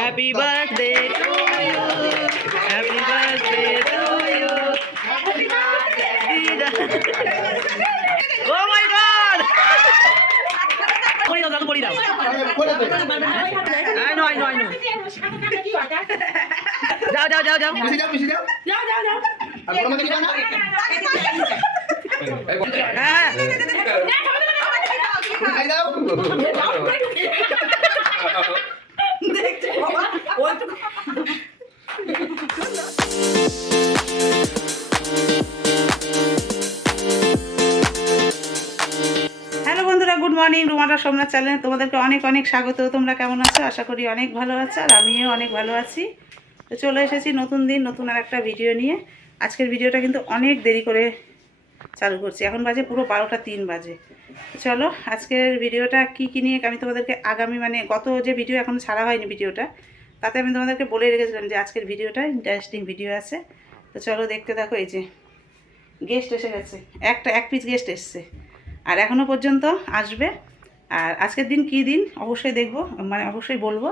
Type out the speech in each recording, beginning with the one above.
Happy birthday to you. Happy birthday to you. Happy birthday. Oh my God! Put it down. I know. Down. Hello বন্ধুরা, good morning. রুমাটা Somnath চ্যানেলে তোমাদেরকে অনেক অনেক স্বাগত। তোমরা কেমন আছো? আশা করি অনেক ভালো আছো, আর আমিও অনেক ভালো আছি। তো চলে এসেছি নতুন দিন, নতুন আর একটা ভিডিও নিয়ে। আজকের ভিডিওটা কিন্তু অনেক দেরি করে চালু করছি, এখন বাজে পুরো 12টা 3 বাজে। চলো আজকের ভিডিওটা কি নিয়ে আমি তোমাদেরকে আগামী গত যে ভিডিও এখন ছাড়া হয়নি ভিডিওটা, তাতে আমি তোমাদেরকে বলে রেখেছিলাম যে আজকের ভিডিওটা ইন্টারেস্টিং ভিডিও আছে। তো চলো দেখতে থাকো। এই যে গেস্ট এসে গেছে, এক পিস গেস্ট এসছে, আর এখনও পর্যন্ত আসবে। আর আজকের দিন কী দিন অবশ্যই দেখবো, অবশ্যই বলবো,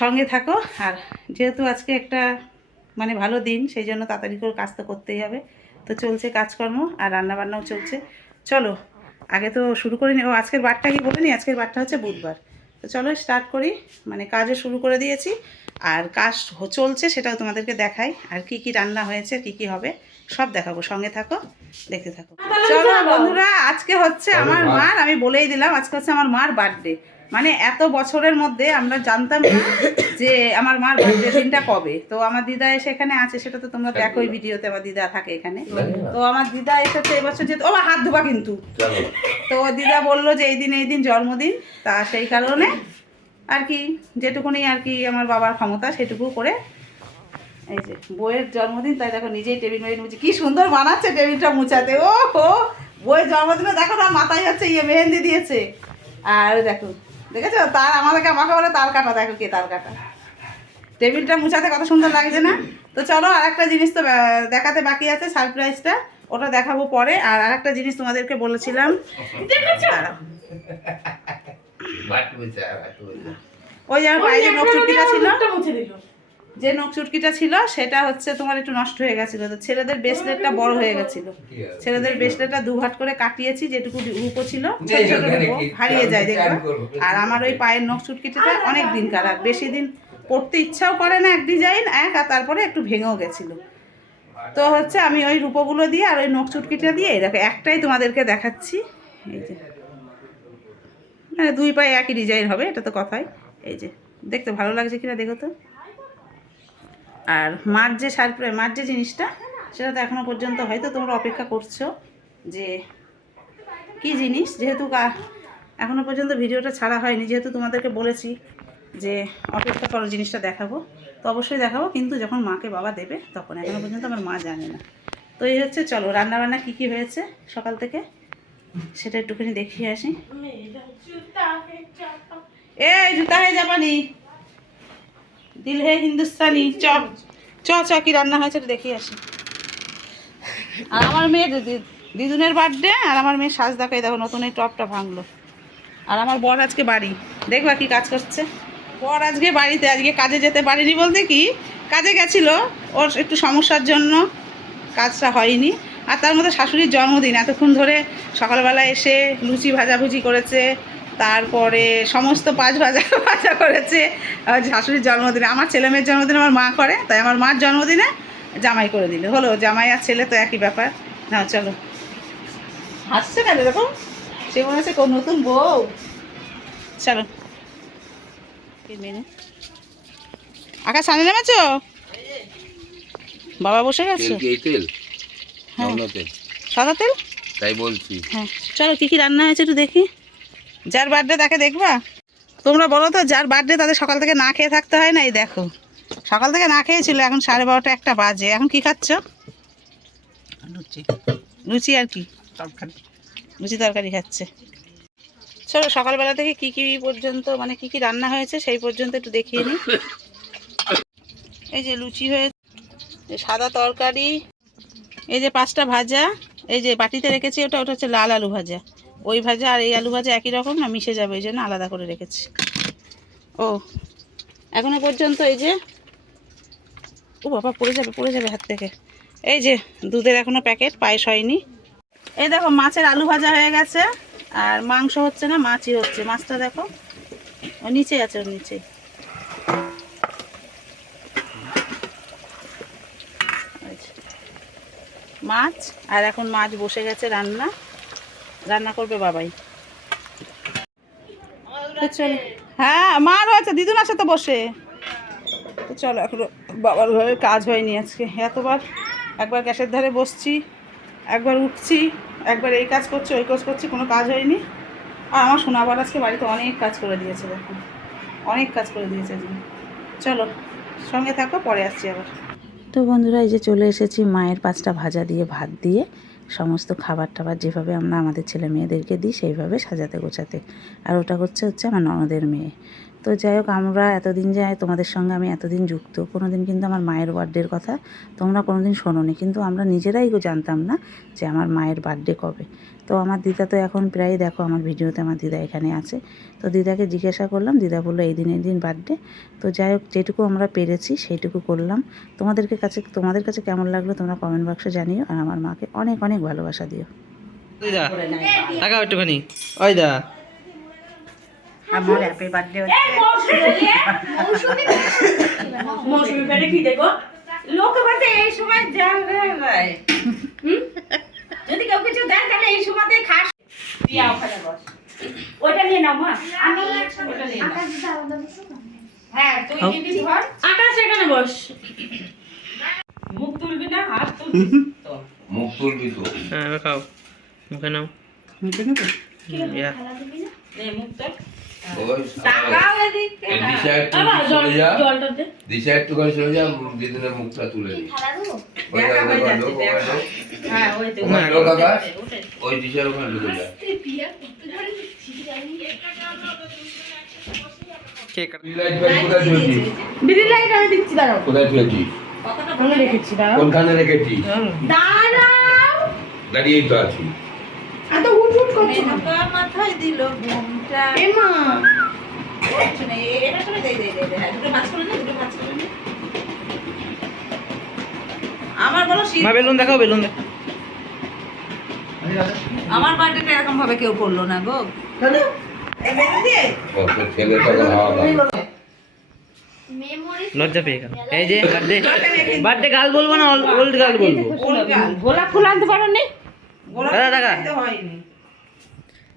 সঙ্গে থাকো। আর যেহেতু আজকে একটা ভালো দিন, সেই জন্য তাড়াতাড়ি করে কাজ তো করতেই হবে। তো চলছে কাজকর্ম, আর রান্নাবান্নাও চলছে। চলো আগে তো শুরু করে নি। আজকের বারটা কি বলে নি, আজকের বারটা হচ্ছে বুধবার। তো চলো স্টার্ট করি। কাজও শুরু করে দিয়েছি, আর কাজ চলছে সেটাও তোমাদেরকে দেখাই। আর কি রান্না হয়েছে, কি হবে সব দেখাবো, সঙ্গে থাকো, দেখতে থাকো। চলো বন্ধুরা, আজকে হচ্ছে আমার মার, আমি বলেই দিলাম আজকে হচ্ছে আমার মার বার্থডে। এত বছরের মধ্যে আমরা জানতাম না যে আমার মার বার্থডে দিনটা কবে। তো আমার দিদা এসে এখানে আছে, সেটা তো তোমরা দেখো ওই ভিডিওতে, আমার দিদা থাকে এখানে। তো আমার দিদা এসেছে এবছর, যেহেতু হাত ধোবা কিন্তু, তো দিদা বললো যে এই দিন জন্মদিন, তা সেই কারণে আর কি যেটুকুনি আর কি আমার বাবার ক্ষমতা সেটুকু করে, এই যে বইয়ের জন্মদিন, তাই দেখো নিজেই টেবিল মুছে, কি সুন্দর বানাচ্ছে টেবিলটা মুছাতে। ও বইয়ের জন্মদিনে দেখো না, মাথায় হচ্ছে মেহেন্দি দিয়েছে। আর দেখো, দেখেছো তার আমাকে বলে তার কাটা, দেখো কে তার কাটা। টেবিলটা মুছাতে কত সুন্দর লাগছে না? তো চলো আর একটা জিনিস তো দেখাতে বাকি আছে, সারপ্রাইজটা, ওটা দেখাবো পরে। আর আরেকটা জিনিস তোমাদেরকে বলেছিলাম, ওই যে পায়ে যে নখ চুটকিটা ছিল, যে নখ চুটকিটা ছিল সেটা হচ্ছে তোমার একটু নষ্ট হয়ে গেছিলো। তো ছেলেদের ব্রেসলেটটা বড় হয়ে গেছিলো, ছেলেদের ব্রেসলেটটা দুঘাট করে কাটিয়েছি, যেটুকু রূপো ছিল ছোট ছোট রূপো হারিয়ে যায় দেখবা। আর আমার ওই পায়ের নখ চুটকিটা অনেক দিনকার, আর বেশি দিন পড়তে ইচ্ছাও করে না, এক ডিজাইন আর তারপরে একটু ভেঙেও গেছিলো। তো হচ্ছে আমি ওই রূপোগুলো দিয়ে আর ওই নখ চুটকিটা দিয়ে দেখো একটাই তোমাদেরকে দেখাচ্ছি। এই যে দুই পায়ে একই ডিজাইন হবে, এটা তো কথাই। এই যে দেখতে ভালো লাগছে কিনা দেখো তো। আর মার যে মার যে জিনিসটা, সেটা তো এখনও পর্যন্ত হয়তো তোমরা অপেক্ষা করছো যে কি জিনিস, যেহেতু এখনও পর্যন্ত ভিডিওটা ছাড়া হয়নি, যেহেতু তোমাদেরকে বলেছি যে অপেক্ষা করো, জিনিসটা দেখাবো। তো অবশ্যই দেখাবো, কিন্তু যখন মাকে বাবা দেবে তখন, এখনও পর্যন্ত আমার মা জানে না। তো এই হচ্ছে, চলো রান্নাবান্না কী হয়েছে সকাল থেকে সেটা একটুখানি দেখিয়ে আসি। এই জুতা হয়ে যাবানি, দিল হে হিন্দুস্তানি। চ কি রান্না হয়েছে দেখি আসি। আর আমার মেয়ের দিদুনের বার্থডে, আর আমার মেয়ের সাজ দেখাই দেখো, নতুন এই টপটা ভাঙলো। আর আমার বর আজকে বাড়ি, দেখবা কি কাজ করছে। বর আজকে বাড়িতে, আজকে কাজে যেতে পারিনি, বলতে কি কাজে গেছিলো, ওর একটু সমস্যার জন্য কাজটা হয়নি। আর তার মধ্যে শাশুড়ির জন্মদিন, এতক্ষণ ধরে সকালবেলা এসে লুচি ভাজাভুজি করেছে, তারপরে সমস্ত ভাজা করেছে। শাশুড়ির জন্মদিনে, আমার ছেলে মেয়ের জন্মদিনে আমার মা করে, তাই আমার মার জন্মদিনে জামাই করে দিল। হলো জামাই আর ছেলে তো একই ব্যাপার না। চলো হাসছে কেন এরকম, সে মনে হচ্ছে নতুন বউ। চলো আকাশ সামনে নেমেছো, বাবা বসে গেছে। হ্যাঁ সাদা তেল, তাই বলছি। হ্যাঁ চলো কি রান্না হয়েছে একটু দেখি। যার বার্থডে তাকে দেখবা। তোমরা বলো তো, যার বার্থডে তাদের সকাল থেকে না খেয়ে থাকতে হয় না? এই দেখো সকাল থেকে না খেয়েছিল, এখন 12:30 1টা বাজে। এখন কি খাচ্ছ? লুচি আর কি তরকারি, লুচি তরকারি খাচ্ছে। চলো সকালবেলা থেকে কি পর্যন্ত কি রান্না হয়েছে সেই পর্যন্ত একটু দেখিয়ে নিই। এই যে লুচি হয়েছে, সাদা তরকারি, এই যে 5টা ভাজা, এই যে বাটিতে রেখেছি ওটা হচ্ছে লাল আলু ভাজা, ওই ভাজা আর এই আলু ভাজা একই রকম না, মিশে যাবে, এই জন্য আলাদা করে রেখেছি। ও এখনো পর্যন্ত এই যে, ও বাবা পড়ে যাবে হাত থেকে। এই যে দুধের এখনো প্যাকেট, পায়েস হয়নি। এই দেখো মাছের আলু ভাজা হয়ে গেছে, আর মাংস হচ্ছে না, মাছই হচ্ছে। মাছটা দেখো ও নিচে আছে, ওর নিচে। মাছ, আর এখন মাছ বসে গেছে রান্না করবে বাবাই। হ্যাঁ মা রয়েছে, দিদুনার সাথে বসে। তো চলো, এখন বাবার ঘরে কাজ হয়নি আজকে। এতবার একবার গ্যাসের ধারে বসছি, একবার উঠছি, একবার এই কাজ করছি, ওই কাজ করছি, কোনো কাজ হয়নি। আর আমার শোনাবার আজকে বাড়িতে অনেক কাজ করে দিয়েছে, দেখো অনেক কাজ করে দিয়েছে। চলো সঙ্গে থাকো, পরে আসছি আবার। তো বন্ধুরা, এই যে চলে এসেছি মায়ের 5টা ভাজা দিয়ে, ভাত দিয়ে, সমস্ত খাবার টাবার যেভাবে আমরা আমাদের ছেলে মেয়েদেরকে দিই সেইভাবে সাজাতে গোছাতে। আর ওটা হচ্ছে আমার ননদের মেয়ে। তো যাই হোক, আমরা এতদিন তোমাদের সঙ্গে আমি এতদিন যুক্ত, কোনো দিন কিন্তু আমার মায়ের বার্থডের কথা তোমরা কোনো দিন শোনোনি, কিন্তু আমরা নিজেরাই জানতাম না যে আমার মায়ের বার্থডে কবে। তো আমার দিদা তো এখন প্রায়, দেখো আমার ভিডিওতে আমার দিদা এখানে আছে। তো দিদাকে জিজ্ঞাসা করলাম, দিদা বললো এই দিন বার্থডে। তো যাই হোক, যেটুকু আমরা পেরেছি সেইটুকু করলাম। তোমাদের কাছে কেমন লাগলো তোমরা কমেন্ট বক্সে জানিও, আর আমার মাকে অনেক অনেক ভালোবাসা দিও। টাকা একটুখানি ওই দা আমার হ্যাপি বার্থডে হচ্ছে। মৌসুমি পেটে কি দেখো লোক বাদে এই সময় দেয়। যদি কেউ কিছু দেন তাহলে এই সময়তে খাস। দিয়া ওখানে বস, ওটা নিয়ে নাও মা। আমি ওটা নিয়ে নাও। হ্যাঁ তুই দিবি ধর, আকাশ এখানে বস। মুখ তুলবি না, হাত তুলবি তো। মুখ তুলবি তো। হ্যাঁ খাও, মুখে নাও। মুখে নেবো ইয়া নে মুখ তোল। ওই টাকাও এদিকে এই দিশা একটু চলে যা, দিশা একটু করে চলে যা, দিদিনের মুখটা তুলে নি। ওই দেখা হয়ে যাচ্ছে, দেখা। হ্যাঁ ওই তো ওখানে ঢোক আকাশ, ওই দিশার ওখানে ঢুকে যা। কেক লাইট ফাইট কোথায় তুলেছিস? দিদি লাইট আমি দিচ্ছি, দাঁড়াও। কোথায় তুলেছিস? আমি রেখেছি, দাঁড়াও কোনখানে রেখেছিস? দাঁড়াও। দাঁড়িয়েই তো আছি। এত হুট করছো না। মাথায় দিল ঘুমটা। এ মা এটা করে দেই দুটো মাছ করে নে, আমার বলো মা বেলুন দেখাও, বেলুন দেখাও। আমার বার্থডেটা এরকম ভাবে কেউ করলো না গো। এই বেলুন দিয়ে ও তো ছেলেটা হাওয়া খায়। লজ্জা পেয়ে গেল। এই যে বার্থডে গাল বলবো না, ওল্ড গাল বলবো। গোলাপ ফুল আনতে পারো নি? দাদা টাকা হয়নি।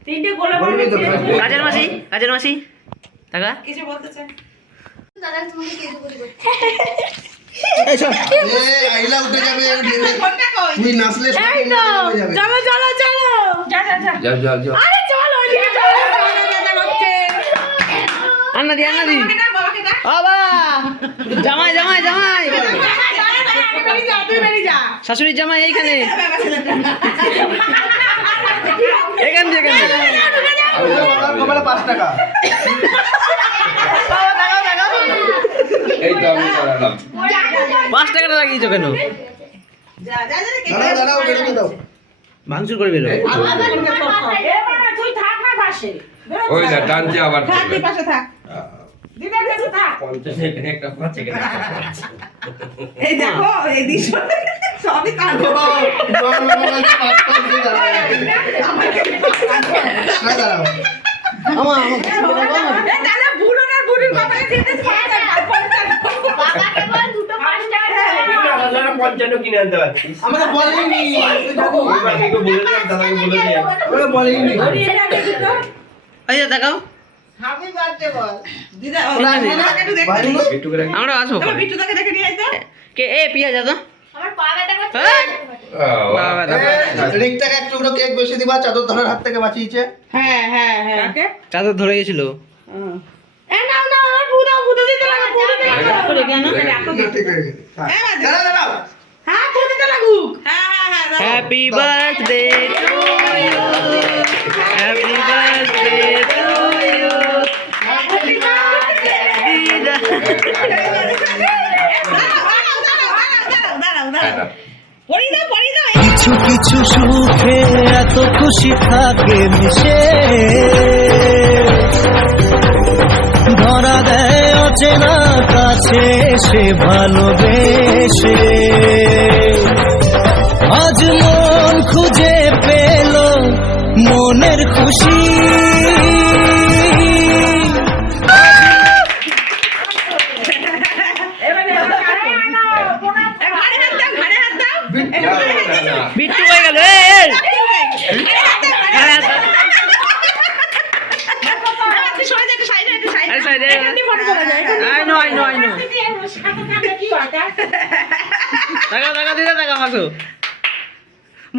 তিনটে গোলাপ বলবি তো, আনতে কাজের মাসি টাকা। কিছু বলতে চাই? আইলা উঠে যাবে, কোনটা কই? তুই নাচলে এই তো চলো চলো চলো, যা যা যা। যাও যাও যাও। আরে চলো ওইদিকে চলো, হচ্ছে আন্না দি বাবাকে ডাক। বাবা জামাই জামাই জামাই তুই বেরিয়ে যা। শাশুড়ির জামাই এইখানে, এখান দিয়ে কপালে 5 টাকা। এই তো আমি দাঁড়ালাম। 5 টাকাটা লাগিয়েছো কেন? যা দাঁড়াও, বেরোতে দাও। ভাঙচুর করে বেরো। এই তো। এ বাবা তুই থাক না পাশে। ওই না টানছে আবার। থাক, তুই পাশে থাক। দিদার কাছে থাক। 50 এখানে একটা 5 এখানে একটা 5। এই দেখো, এই দৃশ্য সবই তার গো। দাঁড়াও। তাহলে বুড়ো না বুড়ির কপালে দিতে পারে না। বাবাকে বল দুটো 5 টাকা দাদা 55 কিনে আনতে পারছিস। আমরা বলিনি, এবার একটু বলে দিলাম, দাদাকে বলে দিয়ে। আমরা বলিনি। ধরিয়ে রাখে দুটো। এই যে দেখাও, হ্যাপি বার্থডে বল। দিদা ও এখানে। রাজমাকে একটু দেখতে বাড়ি দিস। একটু করে। আমরা আসবো তোমার পরে। বিট্টুদাকে দেখে নিয়ে আয় তো। কে এ পিয়া যা তো আমার পা ব্যথা করছে। বাবা দাদা রিক্তাকে এক টুকরো কেক বেশি দিবা, চাদর ধরার হাত থেকে বাঁচিয়েছে। হ্যাঁ হ্যাঁ হ্যাঁ। কাকে? চাদর ধরে গেছিল। এ নাও নাও, আমার পুরো দিতে লাগা, পুরো দিতে লাগা। করে কেন? ঠিক হয়ে গেছে। দাঁড়াও, দাঁড়াও। হ্যাঁ পুরো দিতে লাগুক। হ্যাঁ হ্যাঁ হ্যাঁ দাও। Happy birthday to you, happy birthday to you, happy birthday. দাঁড়াও। পড়ি দাও। কিছু কিছু সুখে কত খুশি থাকে মিশে, ধরা দেয় অচেনা কাছে সে ভালোবেসে। আজ মন খুঁজে পেল মনের খুশি। বিট্টু হয়ে গেল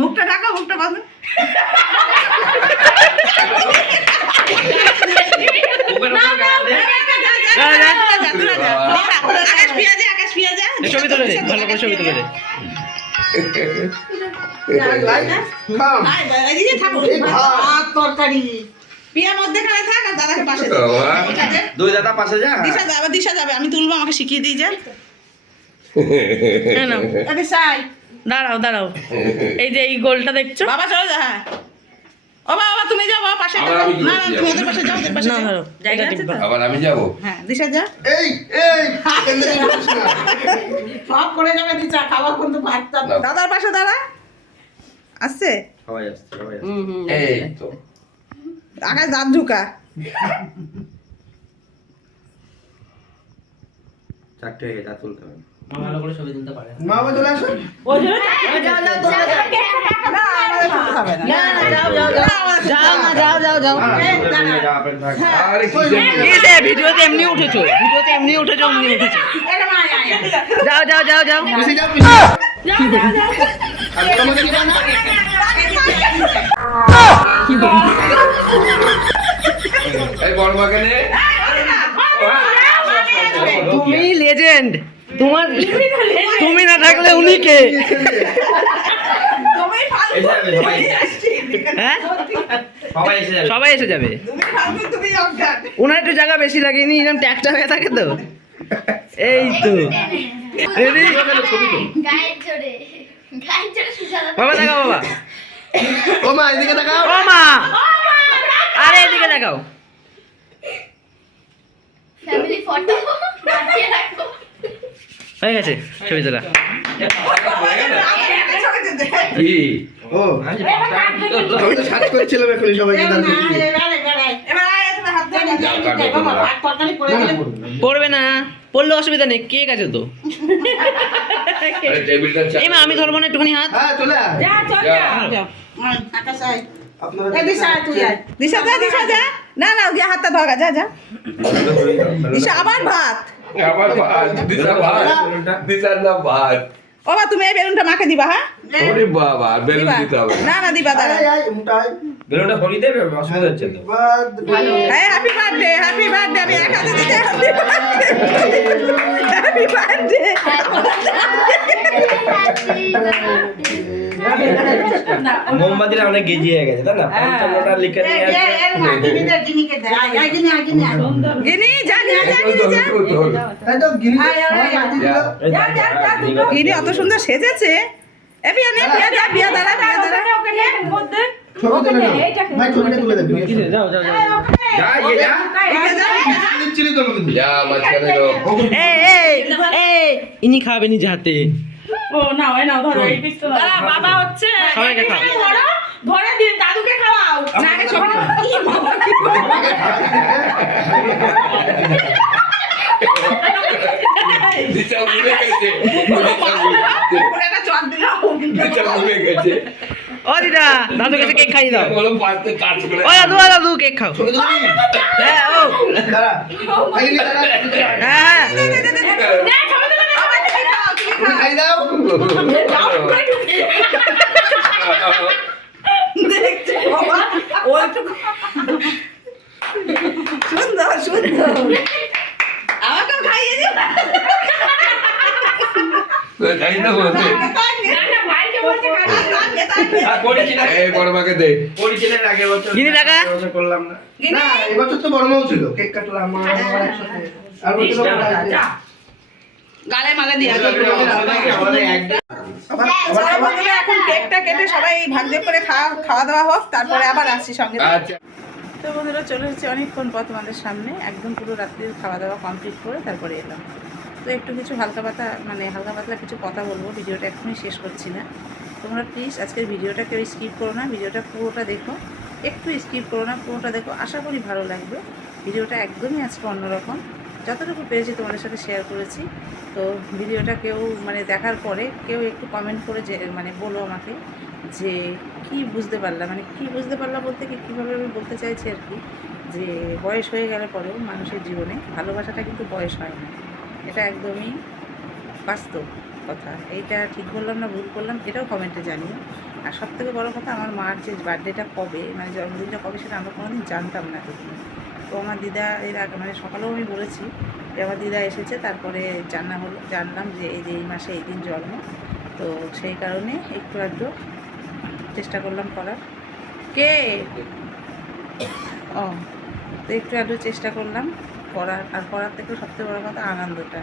মুখটা ঢাকা, মুখটা বন্ধ। আকাশ পিয়া যা, আকাশ পিয়া যা। ছবি তুলে দে, ভালো করে ছবি তুলে দে। এদিকে থাকো। ভাত তরকারি পিয়া মধ্যেখানে থাক আর দাদাকে পাশে দে। ঠিক আছে? দুই দাদা পাশে যা। দিশা যাবে, দিশা যাবে, আমি তুলবো, আমাকে শিখিয়ে দিয়ে যান। আরে সাই দাঁড়াও দাঁড়াও, এই যে এই গোলটা দেখছো, বাবা চলো যা। হ্যাঁ ও বাবা তুমি যাও, বাবা পাশে আবার যাও। আমি কি না না করছি? তুমি ওদের পাশে যাও, ওদের পাশে না যাও। ধরো জায়গা আছে তো? আবার আমি যাবো? হ্যাঁ দিশা যা। এই সব করে যাবে দিশা, খাবার কিন্তু ভাতটা না। দাদার পাশে দাঁড়া। আসছে সবাই আসছে, সবাই আসছে। এই তো আকাশ দাঁত ঢুকা। চারটে হয়ে গেছে, আর তুলতে হবে। ভালো করে ছবি তুলতে পারে মা বাবা চলে আসো। আরে কি ভিডিওতে এমনি উঠেছো, ভিডিওতে এমনি উঠেছো, এমনি উঠেছো। যাও যাও যাও যাও। পিসি যাও, পিসি যাও। আর তোমাকে দিবা না? এই বড় মাকে নে। তুমি লেজেন্ড, তোমার তুমি না থাকলে উনি কে? তুমি ফালতু, এসে যাবে সবাই। হ্যাঁ সবাই এসে যাবে। সবাই এসে যাবে। তুমি ফালতু, তুমি অজ্ঞান। ওনার একটু জায়গা বেশি লাগেনি, এরকম ট্যাক্সটা হয়ে থাকে তো। এই তো রেডি গায়ের জোরে সুজাতা বাবা, দেখাও বাবা। ও মা এদিকে তাকাও। ও মা, আরে এদিকে দেখাও। ফ্যামিলি ফটো বাঁচিয়ে রাখো। হয়ে গেছে ছবি তোলা। কি ও আমি তো সার্চ করছিলাম এখনই সবাইকে তার দিদি। এবার আয়, তুমি হাত দিয়ে যাও, কাটো তোমরা। ভাত তরকারি করে না না দিলে। করবে না। পড়বে না, পড়লে অসুবিধা নেই, কেক আছে তো। আরে টেবিলটা এই মা, আমি ধরবো না একটুখানি হাত। হ্যাঁ চলে আয়। যা চল যা। যা যাও, আকাশ আয়। আপনারা এ দিশা আয়, তুই আয়। দিশা যা, দিশা যা। না না গিয়ে হাতটা ধরা, যা যা। দিশা আবার ভাত। আবার ভাত দিশা, ভাত দিশার নাম ভাত। ও বা তুমি এই বেলুনটা মাকে দিবা। হ্যাঁ ওরে বাবা, বেলুন দিবা। দিতে হবে না না দিবা, দাঁড়া। আয় আয় মুটা আয়। বেলুনটা ভরিয়ে দেবে, অসুবিধা হচ্ছে তো। হ্যাঁ হ্যাপি বার্থডে, হ্যাপি বার্থডে। আমি এক হাতে দিতে হ্যাপি বার্থডে, হ্যাপি বার্থডে। মোমবাতিটা অনেক গেজি হয়ে গেছে, তাই না? 55টা লিখে নিয়ে আসবে। গিনি যা, গিনি যা, গিনি যা। তাই তো গিনি দিল। এই যা, যা, যা, গিনি অত সুন্দর সেজেছে। এ বিয়া নে, বিয়া যা, বিয়া দাঁড়া, বিয়া দাঁড়া। ওকে নে মধ্যে ছবি তুলে নাও। ভাই ছবিটা তুলে দে। যাও যাও যাও। যা, ইয়ে যা। বিয়া যা, বিয়া যা। চিলি তো কিন্তু। যা মাঝখানে তো এই এই এই, ইনি খাবে নিজে হাতে। ও নাও এই নাও ধরো এই পিস্তল দাঁড়া বাবা হচ্ছে সবাইকে খাও। ধরো ধরে দিয়ে দাদুকে খাওয়াও না আগে ছোট দিশা ভুলে গেছে, একটা চট দিলাম। দিশা ভুলে গেছে। ও দিদা, দাদু কাছে কেক খাইয়ে দাও। বলো পাঁচটা কাজ করে ও দাদু, ও দাদু কেক খাও। ছবি তুলে দিবি? হ্যাঁ ও দাঁড়া। ভাই গিনি দাঁড়া। হ্যাঁ। না ছোট দিলে না আমার দিকে খাও তুমি তুমি খাই দাও। দেখছো বাবা, ওইটুকু সুন্দর সুন্দর। আমাকেও খাইয়ে দিও। তাই না বলতে না না ভাইকে বলতে খাও আর করেছিলাম। এই বড় মাকে দে। করেছিলেন আগের বছর। গিনি টাকা? আগের বছর করলাম না। না এবছর তো বড় মাও ছিল। কেক কাটলাম আমার একসাথে। আর বছর যা গালে মালে দিয়া আমাদের এক চলো বন্ধুরা, এখন কেকটা কেটে সবাই ভাগ করে খাওয়া দাওয়া হোক, তারপরে আবার আসছি সঙ্গে। আচ্ছা তো বন্ধুরা চলে এসেছি অনেকক্ষণ পর তোমাদের সামনে, একদম পুরো রাত্রির খাওয়া দাওয়া কমপ্লিট করে তারপরে এলাম। তো একটু কিছু হালকা পাতলা কিছু কথা বলবো, ভিডিওটা এখনই শেষ করছি না। তোমরা প্লিজ আজকের ভিডিওটা কেউ স্কিপ করো না, ভিডিওটা পুরোটা দেখো, একটু স্কিপ করো না, পুরোটা দেখো, আশা করি ভালো লাগবে। ভিডিওটা একদমই আজকে অন্যরকম, যতটুকু পেরেছি তোমাদের সাথে শেয়ার করেছি। তো ভিডিওটা কেউ দেখার পরে কেউ একটু কমেন্ট করে যে বলো আমাকে যে কি বুঝতে পারলাম, কি বুঝতে পারলাম বলতে কীভাবে আমি বলতে চাইছি আর কি, যে বয়স হয়ে গেলে পরেও মানুষের জীবনে ভালোবাসাটা কিন্তু বয়স হয় না, এটা একদমই বাস্তব কথা। এইটা ঠিক বললাম না ভুল করলাম এটাও কমেন্টে জানিও। আর সবথেকে বড় কথা, আমার মার যে বার্থডেটা কবে, জন্মদিনটা কবে, সেটা আমরা কোনোদিন জানতাম না এতদিন। তো আমার দিদা এর আগে সকালেও আমি বলেছি যে আমার দিদা এসেছে, তারপরে জানলাম যে এই মাসে এই দিন জন্ম। তো সেই কারণে একটু আধটু চেষ্টা করলাম করার। কে ও তো একটু আধটু চেষ্টা করলাম করার। আর করার থেকে সবথেকে বড় কথা আনন্দটা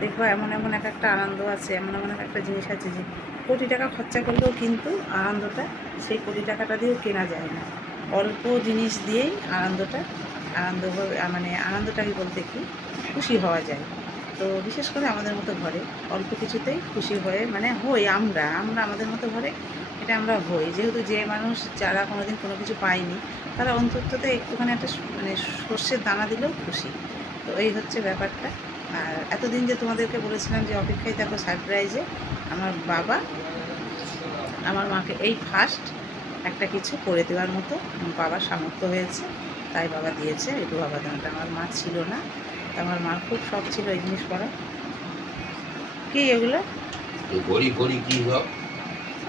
দেখবো, এমন একটা আনন্দ আছে, এমন একটা জিনিস আছে যে কোটি টাকা খরচা করলেও কিন্তু আনন্দটা সেই কোটি টাকাটা দিয়েও কেনা যায় না। অল্প জিনিস দিয়েই আনন্দটাকে বলতে কি খুশি হওয়া যায়। তো বিশেষ করে আমাদের মতো ঘরে অল্প কিছুতেই খুশি হয়ে হই আমরা আমাদের মতো ঘরে এটা আমরা হই, যেহেতু যে মানুষ যারা কোনোদিন কোনো কিছু পায়নি তারা অন্তত একটুখানি একটা সর্ষের দানা দিলেও খুশি। তো এই হচ্ছে ব্যাপারটা। আর এতদিন যে তোমাদেরকে বলেছিলাম যে অপেক্ষায় থাকো সারপ্রাইজে, আমার বাবা আমার মাকে এই ফার্স্ট একটা কিছু করে দেওয়ার মতো বাবার সামর্থ্য হয়েছে, তাই বাবা দিয়েছে একটু বাবা দানাটা। আমার মা ছিল না, আমার মার খুব শখ ছিল এই জিনিস করা। কি এগুলো? ঘড়ি কি সব?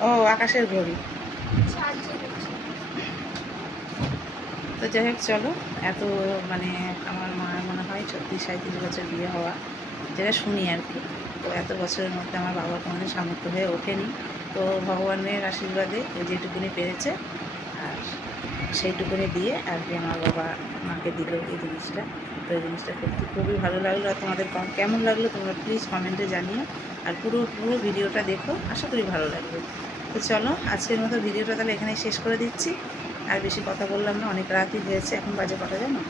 ও আকাশের ঘড়ি। তো যাই হোক চলো, এত আমার মা মনে হয় 36-37 বছর বিয়ে হওয়া, যেটা শুনি আর কি। তো এত বছরের মধ্যে আমার বাবার কোনোদিন সামর্থ্য হয়ে ওঠেনি। তো ভগবানের আশীর্বাদে যেটুকুনি পেরেছে আর সেইটুকুনি দিয়ে আর কি আমার বাবা মাকে দিল এই জিনিসটা। তো এই জিনিসটা করতে খুবই ভালো লাগলো। আর তোমাদের কেমন লাগলো তোমরা প্লিজ কমেন্টে জানিও। আর পুরো ভিডিওটা দেখো, আশা করি ভালো লাগবে। তো চলো আজকের মতো ভিডিওটা তাহলে এখানেই শেষ করে দিচ্ছি। আর বেশি কথা বললাম না, অনেক রাতই হয়েছে। এখন বাজে কটা জানো?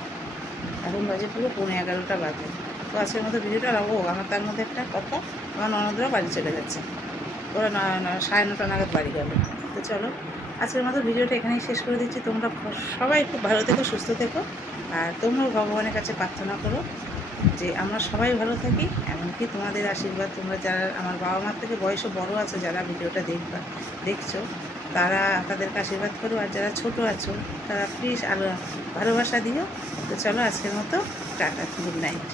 এখন বাজে পুরো 11:30 বাজে। তো আজকের মতো ভিডিওটা আমার তার মধ্যে একটা কথা, আমার ননদরাও বাড়ি চলে যাচ্ছে, ওরা 9:30 নাগাদ বাড়ি গেল। তো চলো আজকের মতো ভিডিওটা এখানেই শেষ করে দিচ্ছি। তোমরা সবাই খুব ভালো থেকো, সুস্থ থেকো। আর তোমরাও ভগবানের কাছে প্রার্থনা করো যে আমরা সবাই ভালো থাকি। এমনকি তোমাদের আশীর্বাদ, তোমরা যারা আমার বাবা মার থেকে বয়সে বড় আছো, যারা ভিডিওটা দেখছো, তাদেরকে আশীর্বাদ করো। আর যারা ছোটো আছো তারা প্লিজ ভালোবাসা দিও। তো চলো আজকের মতো টাটা, গুড নাইট।